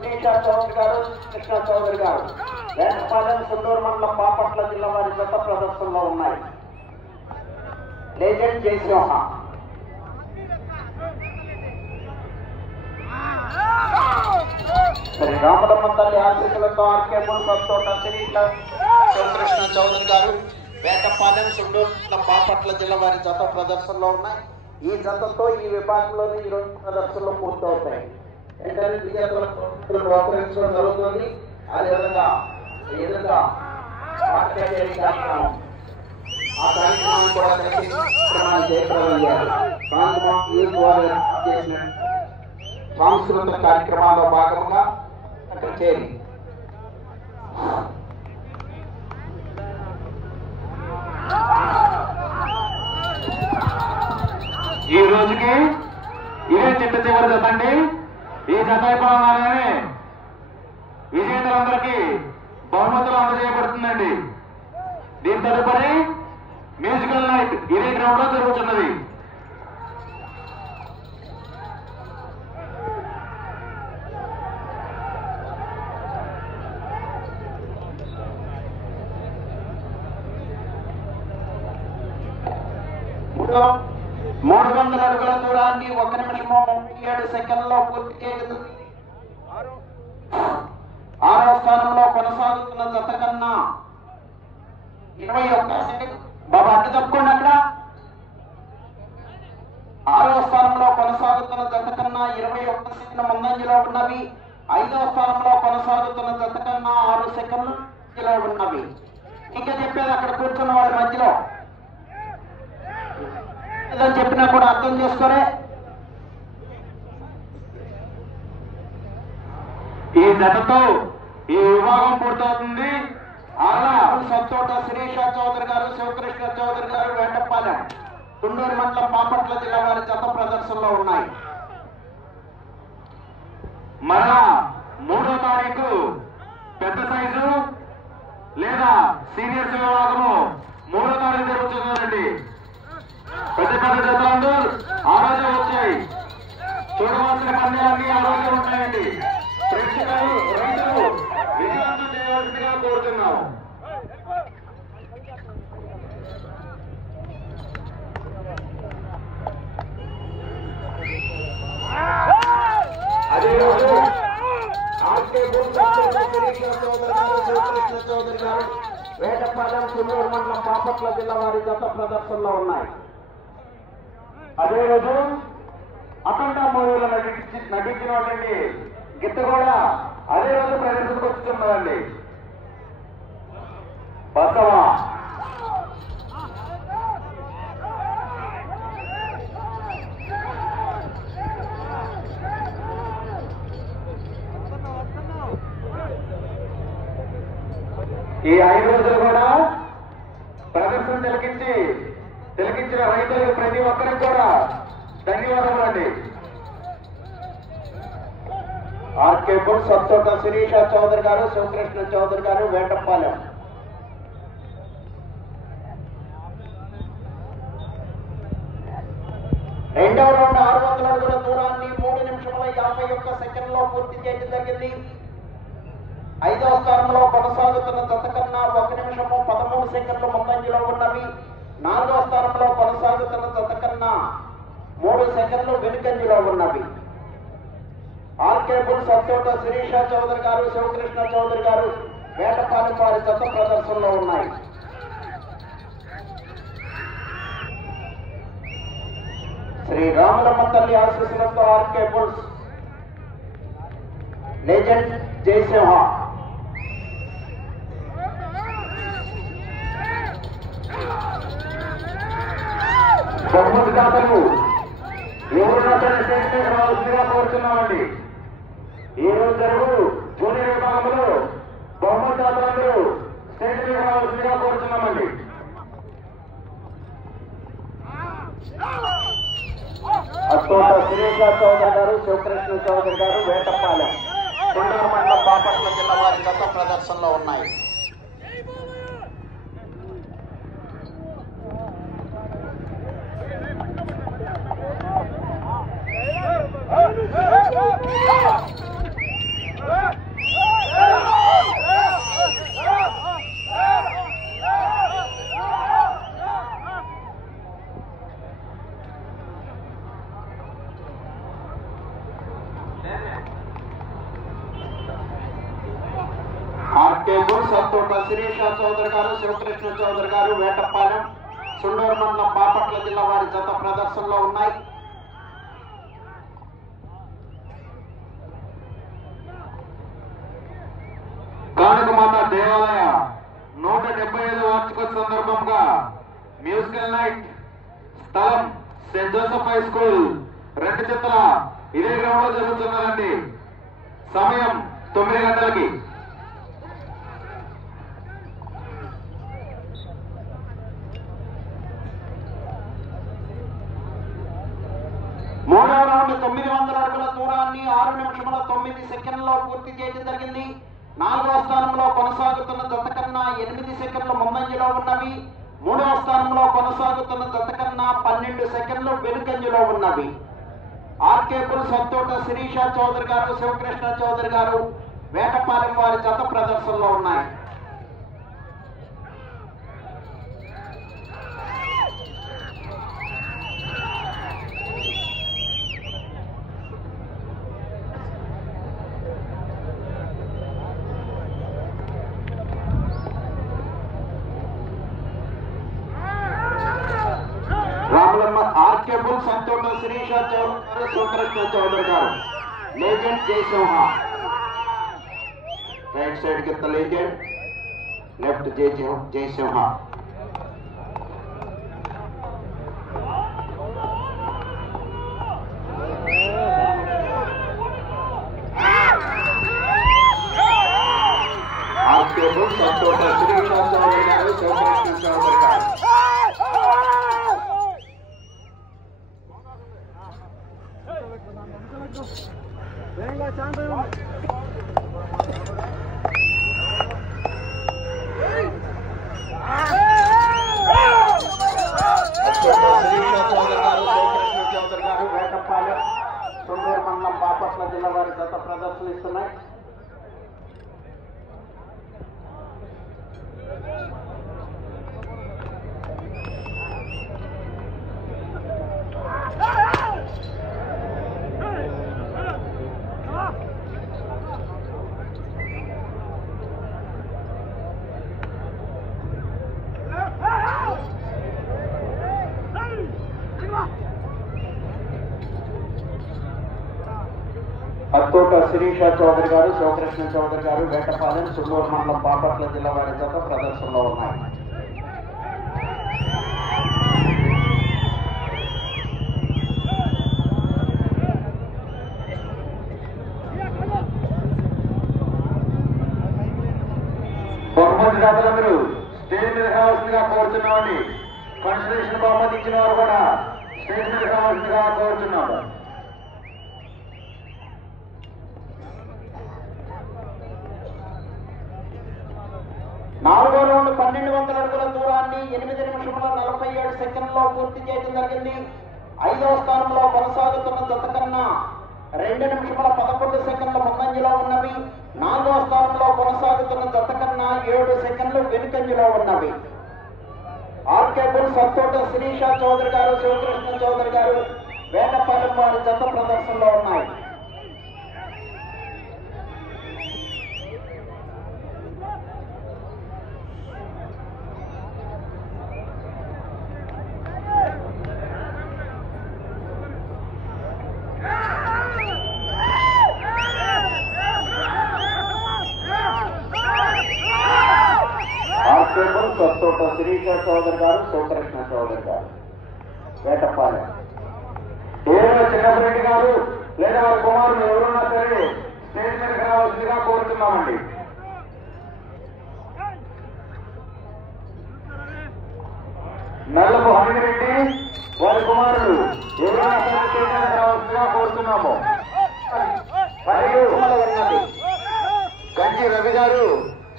శ్రీషా చౌదరి గారు, కృష్ణ చౌదరి గారు వేటపాలెం సుండూరు మండలం బాపట్ల జిల్లా వారి జత ప్రదర్శనలో ఉన్నాయి. లెజెండ్ జయసింహ, శ్రీ రామలమ్మ తల్లి ఆశీస్సులతో ఆర్కేపుల్ సత్తోట శ్రీష శివకృష్ణ చౌదరి గారు వేటపాలెం సుండూరు మండలం బాపట్ల జిల్లా వారి జత ప్రదర్శనలో ఉన్నాయి. ఈ జతతో ఈ విభాగంలోని ఈ రోజు ప్రదర్శనలు పూర్తవుతాయి. ప్రోత్సహించడం జరుగుతుంది. అదేవిధంగా ఎదురుగా ఆ కార్యక్రమం కూడా చేసిన సాంస్కృతిక కార్యక్రమాల్లో భాగంగా చేరి ఈ రోజుకి ఇదే చిట్ట చివరి జత అండి. ఈ జత అయిపోగానే విజేతలందరికీ బహుమతులు అందజేయబడుతుందండి. దీని తదుపరి మ్యూజికల్ నైట్ ఇదే గ్రౌండ్ లో జరుగుతున్నది. మూడు 300 అడుగుల దూరాన్ని 1 నిమిషము 37 సెకండ్లో పూర్తి చేయగలదు. 6వ స్థానంలో కొనసాగుతున్న జత కన్నా 21 సెకండ్ బాబా అడ్డు తప్పుకోండి అక్కడ. 6వ స్థానంలో కొనసాగుతున్న జత కన్నా 21 సెకండ్ ముందంజలో ఉన్నవి. 5వ స్థానంలో కొనసాగుతున్న జత కన్నా 6 సెకండ్లు ఉన్నవి. ఇంకా చెప్పేది అక్కడ కూర్చున్న వాడి మధ్యలో ఏదని చెప్పినా కూడా అర్థం చేసుకునే ఈ జతతో ఈ విభాగం పూర్తవుతుంది. అలా సత్తోట శ్రీష చౌదరి గారు, శివకృష్ణ చౌదరి గారు వేటపాలెం తుండూరు మండలం బాపట్ల జిల్లా వారి జత ప్రదర్శనలో ఉన్నాయి. మన 3వ తారీఖు పెద్ద సైజు లేదా సీనియర్స్ విభాగము 3వ తారీఖు జరుగుతుందండి. పెద్ద పెద్ద జతలందరూ ఆ రోజే వచ్చాయి. చూడవలసిన పందాలన్నీ ఆ రోజే ఉంటాయండి. ప్రేక్షకులు రైతులు విజయవంతం చేయవలసిందిగా కోరుతున్నాము. అదేరోజు శివకృష్ణ చౌదరి గారు వేటపాలెం తుండూరు మండలం బాపట్ల జిల్లా వారి జత ప్రదర్శనలో ఉన్నాయి. అదే రోజు అఖండ మూవీలో నటించినటువంటి గిత్త కూడా అదే రోజు ప్రదర్శనకు వస్తున్నదండి. బసవ ఈ 5 రోజులు కూడా ప్రదర్శన తిలకించిన రైతులకు ప్రతి ఒక్కరికి కూడా ధన్యవాదాలు అండి. ఆర్కేపుల్ సత్తోట శిరీష చౌదరి గారు, శివకృష్ణ చౌదరి గారు వేటపాలెం. రెండవ రౌండ్ 600 అడుగుల దూరాన్ని 3 నిమిషముల 51 సెకండ్లో పూర్తి చేయడం జరిగింది. 5వ స్థానంలో కొనసాగుతున్న జత కన్నా 1 నిమిషము 13 సెకండ్లు ముందంజలో ఉన్నవి. 4వ స్థానంలో కొనసాగుతున్న జత కన్నా 3 సెకండ్లు వెనుకంజలో ఉన్నవి. ఆర్కేపుల్ సత్తోట శిరీష చౌదరి గారు, శివకృష్ణ చౌదరి గారు వేటపాలెం వారి జత ప్రదర్శనలో ఉన్నాయి. శ్రీ రామలమ్మ తల్లి ఆశీస్సులతో ఆర్కేపుల్స్ లెజెండ్ జయసింహ, బహుమతి దాతలు ఎవరున్నా సరే స్టేజ్ మీద రావాల్సిందిగా కోరుతున్నామండి. ఈ రోజు జరుగు జూనియర్ విభాగంలో బహుమతి దాతలందరూ స్టేజ్ మీద రావాల్సిందిగా కోరుతున్నామండి. అత్తోట శిరీష చౌదరి గారు, శివకృష్ణ చౌదరి గారు వేటపాలెం తుండూరు మండలం బాపట్ల జిల్లా వారి జత ప్రదర్శనలో ఉన్నాయి. ఆర్కేబుల్ సత్తోట శిరీష చౌదరి గారు, శివకృష్ణ చౌదరి గారు, వేటపాలెం, సుండూరు మండలం, బాపట్ల జిల్లా వారి జత ప్రదర్శనలో ఉన్నాయి. కాణికమాత దేవాలయ 175 వార్షికోత్సవ సందర్భంగా మ్యూజికల్ నైట్, స్థలం సెయింట్ జోసెఫ్ హై స్కూల్, 2 జతల ఇదే గ్రౌండ్ లో జరుగుతున్నదండి. సమయం 9 గంటలకి. మూడవ రౌండ్ 900 అడుగుల దూరాన్ని 6 నిమిషముల 9 సెకండ్లలో పూర్తి చేయడం జరిగింది. 4వ స్థానంలో కొనసాగుతున్న జత కన్నా 8 సెకండ్లు ముందంజలో ఉన్నవి. 3వ స్థానంలో కొనసాగుతున్న జత కన్నా 12 సెకండ్లు వెనుకంజలో ఉన్నవి. ఆర్కేబుల్ సత్తోట శిరీష చౌదరి గారు, శివకృష్ణ చౌదరి గారు, వేటపాలెం వారి జత ప్రదర్శనలో ఉన్నాయి. ఆర్కేబుల్ సత్తోట శిరీష చౌదరి గారు, శివకృష్ణ చౌదరి గారు, లేజెండ్ జయసింహ. రైట్ సైడ్ కి లేజెండ్, లెఫ్ట్ జయసింహ. ఆర్కేబుల్ సత్తోట శిరీష చౌదరి గారు, శివకృష్ణ చౌదరి గారు. వేటపాలెం, సుండూరు మండలం, బాపట్ల జిల్లా వారి జత ప్రదర్శనిస్తున్నాయి. అత్తోట శిరీష చౌదరి గారు, శివకృష్ణ చౌదరి గారు, వేటపాలెం, సుండూరు మండలం, బాపట్ల జిల్లా వారి జత ప్రదర్శనలో ఉన్నాయి. బహుమతి దాతలందరూ స్టేజ్ మీద కావాల్సిందిగా కోరుతున్నామండి. కన్సలేషన్ బహుమతి ఇచ్చిన వారు కూడా స్టేజ్ మీద కావాల్సిందిగా కోరుతున్నాము. నాలుగో రౌండ్ 1200 అడుగుల దూరాన్ని 8 నిమిషముల 47 సెకండ్లలో పూర్తి చేయడం జరిగింది. 5వ స్థానంలో కొనసాగుతున్న జత కన్నా 2 నిమిషముల 11 సెకండ్ల ముందంజలో ఉన్నవి. 4వ స్థానంలో కొనసాగుతున్న జత కన్నా 7 సెకండ్లు వెనుకంజలో ఉన్నవి. ఆర్కేబుల్ సత్తోట శిరీష చౌదరి గారు, శివకృష్ణ చౌదరి గారు, వేటపాలెం వారి జత ప్రదర్శనలో ఉన్నాయి. సత్తోట శిరీష చౌదరి గారు, శివకృష్ణ చౌదరి గారు, వేటపాలెం. ఏమైనా చిన్నపరెడ్డి గారు లేదా వారి కుమారులు ఎవరున్నా సరే స్టేజ్ మీదకి రావాల్సిందిగా కోరుతున్నామండి. నల్లపు హరిరెడ్డి వారి కుమారులు ఎవరైనా సరే స్టేజ్ మీదకి రావాల్సిందిగా కోరుతున్నాము. మరియు గంజి రవి గారు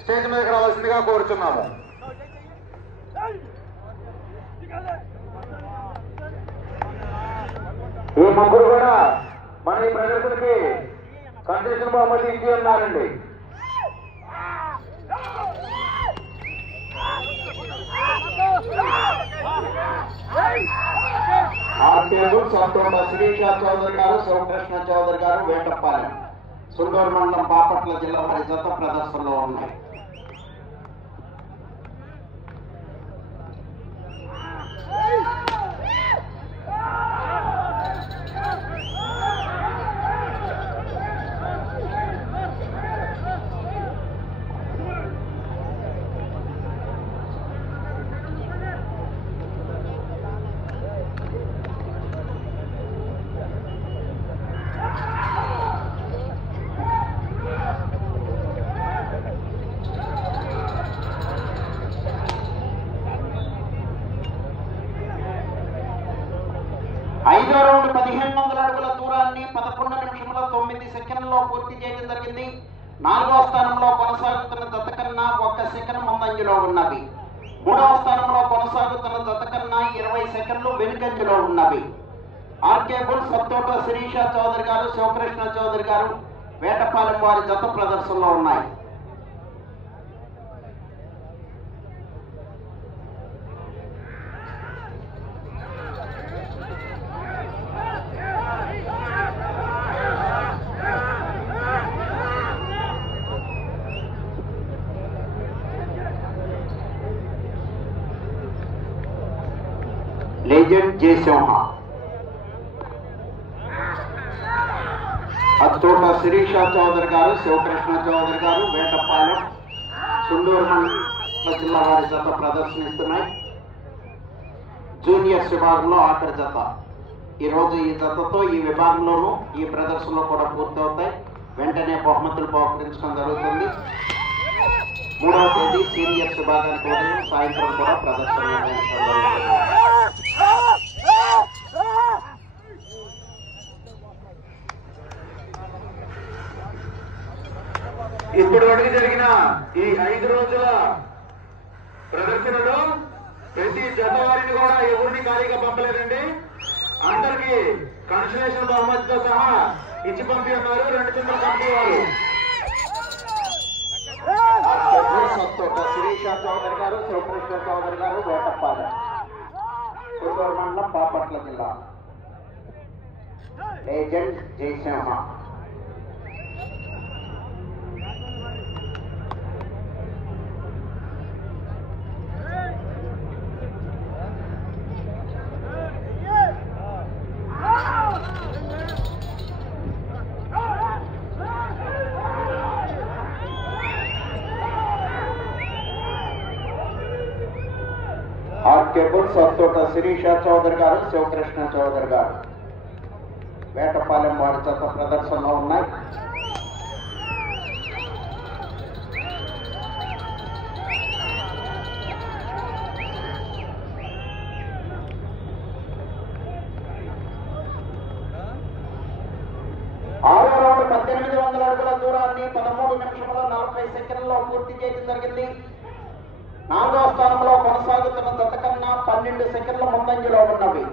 స్టేజ్ మీదకి రావాల్సిందిగా కోరుతున్నాము. ఈ ముగ్గురు కూడా మన ఈ ప్రదర్శనకి కండిషన్ బహుమతి ఇచ్చి ఉన్నారండి. ఆర్కేబుల్ సత్తోట శిరీష చౌదరి గారు, శివకృష్ణ చౌదరి గారు, వేటపాలెం, సుండూరు మండలం, బాపట్ల జిల్లా వారి జత ప్రదర్శనలో ఉన్నాయి. ఐదో రౌండ్ 1500 అడుగుల దూరాన్ని 11 నిమిషముల 9 సెకండ్లలో పూర్తి చేయడం జరిగింది. 4వ స్థానంలో కొనసాగుతున్న జత కన్నా 1 సెకండ్ ముందంజలో ఉన్నవి. 3వ స్థానంలో కొనసాగుతున్న జత కన్నా 20 సెకండ్లు వెనుకంజలో ఉన్నవి. ఆర్కే బుల్ సత్తోట శిరీష చౌదరి గారు, శివకృష్ణ చౌదరి గారు వేటపాలెం వారి జత ప్రదర్శనలో ఉన్నాయి. लेजेंड जयसिंह, अत्तोट शिरीषा चौधरी गारू, शिवकृष्ण चौधरी गारू वेटपालెం सुंडूर जिल्ला वारी जत प्रदर्शनिस्तुन्नाయి. జూనియర్స్ విభాగంలో ఆఖరి జత ఈ రోజు ఈ జతతో ఈ విభాగంలోనూ ఈ ప్రదర్శనలో కూడా పూర్తవుతాయి. వెంటనే బహుమతులు బహుకరించడం జరుగుతుంది. 3వ తేదీ సీనియర్స్ విభాగానికి ఉదయం సాయంత్రం కూడా ప్రదర్శన నిర్వహించడం జరుగుతుంది. ఇప్పటి వరకు జరిగిన ఈ 5 రోజుల ప్రదర్శనలో ప్రతి జత వారిని కూడా ఎవరిని ఖాళీగా పంపలేదండి. అందరికీ కన్సలేషన్ బహుమతితో సహా ఇచ్చి పంపి ఉన్నారు 2 చింతల కమిటీ వారు. శిరీష చౌదరి గారు, శివకృష్ణ చౌదరి గారు వేటపాలెం, సుందూరు మండలం, బాపట్ల జిల్లా. Legend Jayasimha. RK bull సత్తోట Sirisha Chowdary గారు, శివకృష్ణ చౌదరి గారు వేటపాలెం వారి జత ప్రదర్శనలో ఉన్నాయి. ఆరో రౌండ్ 1800 అడుగుల దూరాన్ని 13 నిమిషముల 40 సెకండ్లలో పూర్తి చేయడం జరిగింది. 4వ స్థానంలో కొనసాగుతున్న జత కన్నా 12 సెకండ్ల ముందంజలో ఉన్నవి.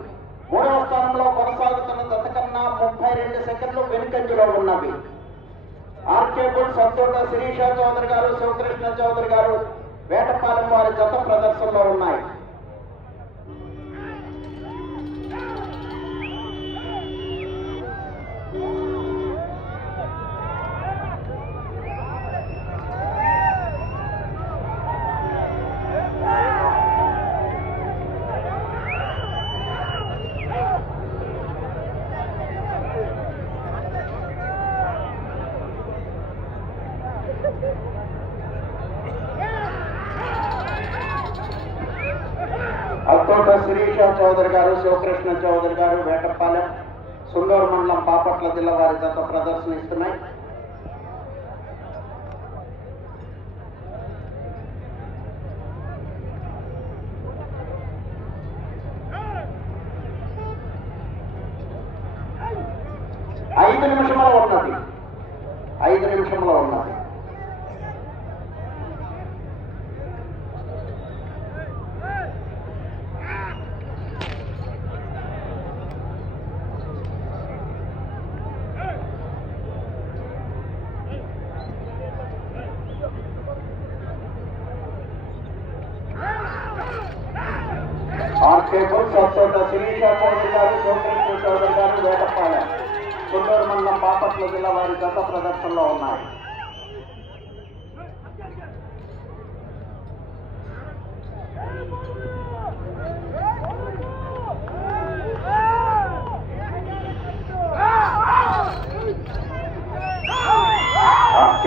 3వ స్థానంలో కొనసాగుతున్న జత కన్నా 32 సెకండ్లు వెనుకంజలో ఉన్నవి. ఆర్కే బుల్ సత్తోట శిరీష చౌదరి గారు, శివకృష్ణ చౌదరి గారు వేటపాలెం వారి జత ప్రదర్శనలో ఉన్నాయి. అత్తోట శిరీష చౌదరి గారు, శివకృష్ణ చౌదరి గారు వేటపాలెం, సుండూరు మండలం, బాపట్ల జిల్లా వారి జత ప్రదర్శనిస్తున్నాయి. ఐదు నిమిషంలో ఉన్నది. ఆర్కే బుల్ సత్తోట శిరీష చౌదరి గారు, శివకృష్ణ చౌదరి గారు వేటపాలెం, సుండూరు మండలం, బాపట్ల జిల్లా వారి జత ప్రదర్శనలో ఉన్నాయి.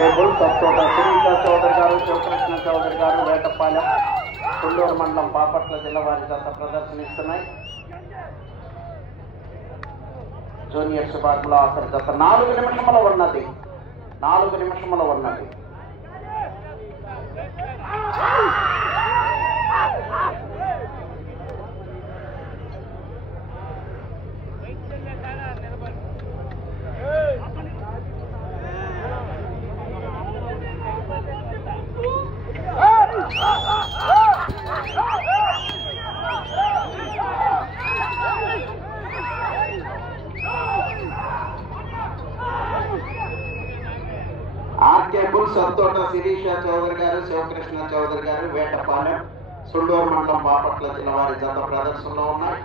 కేబుల్ సత్తోట శిరీష చౌదరి గారు, శివకృష్ణ చౌదరి గారు, వేటపాలెం, కుండూరు మండలం, బాపట్ల జిల్లా వారి జత ప్రదర్శనిస్తున్నాయి. జూనియర్స్ విభాగంలో ఆఖరి జత 4 నిమిషముల ఉన్నది. 4 నిమిషముల ఉన్నది. సత్తోట శిరీష చౌదరి గారు, శివకృష్ణ చౌదరి గారు, వేటపాలెం, సుండూరు మండలం, బాపట్ల జిల్లా వారి జత ప్రదర్శనలో ఉన్నాయి.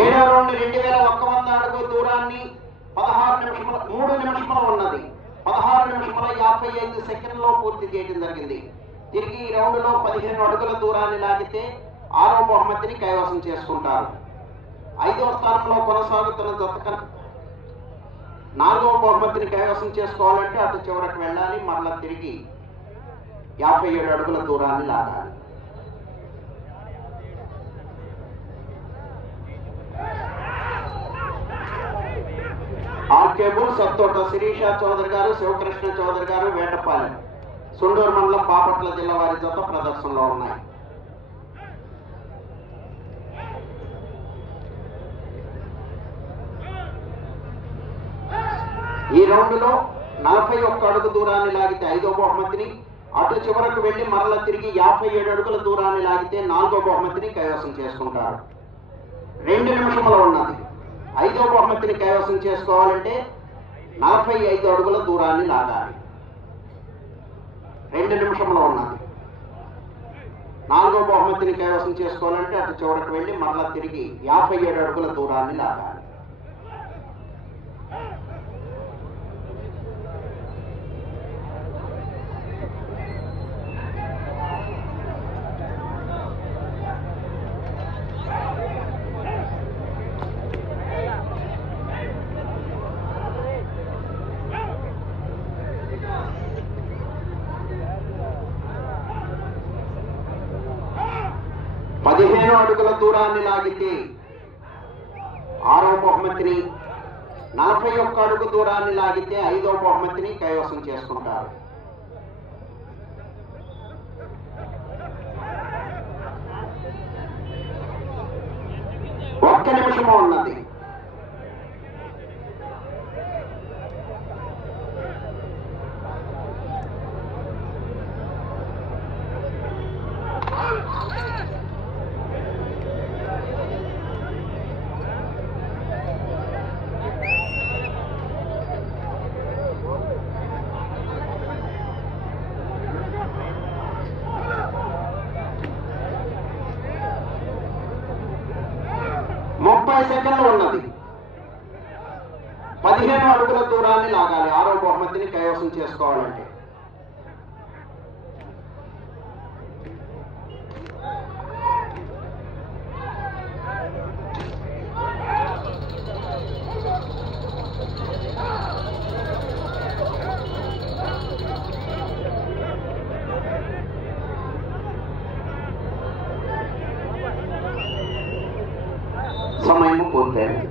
ఏడో రౌండ్ 2100 అడుగు దూరాన్ని 3 నిమిషముల ఉన్నది. 16 నిమిషముల 55 సెకండ్లో పూర్తి చేయడం జరిగింది. తిరిగి ఈ రౌండ్ లో 15 అడుగుల దూరాన్ని లాగితే 6వ బహుమతిని కైవసం చేసుకుంటారు. 5వ స్థానంలో కొనసాగుతున్న జత 4వ బహుమతిని కైవసం చేసుకోవాలంటే అటు చివరకు వెళ్ళాలి. మరలా తిరిగి 57 అడుగుల దూరాన్ని లాగాలి. కేబుల్ సత్తోట శిరీష చౌదరి గారు, శివకృష్ణ చౌదరి గారు, వేటపాలెం, సుండూరు మండలం, బాపట్ల జిల్లా వారి జత ప్రదర్శనలో ఉన్నాయి. ఈ రౌండ్ లో 41 అడుగు దూరాన్ని లాగితే 5వ బహుమతిని, అటు చివరకు వెళ్లి మరల తిరిగి 57 అడుగుల దూరాన్ని లాగితే 4వ బహుమతిని కైవసం చేసుకుంటారు. 2 నిమిషముల ఉన్నది. 5వ బహుమతిని కైవసం చేసుకోవాలంటే 45 అడుగుల దూరాన్ని లాగాలి. 2 నిమిషంలో ఉన్నది. 4వ బహుమతిని కైవసం చేసుకోవాలంటే అటు చివరకు వెళ్ళి మరలా తిరిగి 57 అడుగుల దూరాన్ని లాగాలి. అడుగుల దూరాన్ని లాగితే 6వ బహుమతిని, 41 అడుగు దూరాన్ని లాగితే 5వ బహుమతిని కైవసం చేసుకుంటారు. ఒక్క నిమిషము ఉన్నది. సెకండ్లు ఉన్నది. 15 అడుగుల దూరాన్ని లాగాలి 6వ బహుమతిని కైవసం చేసుకోవాలంటే. సమయం పూర్తయింది.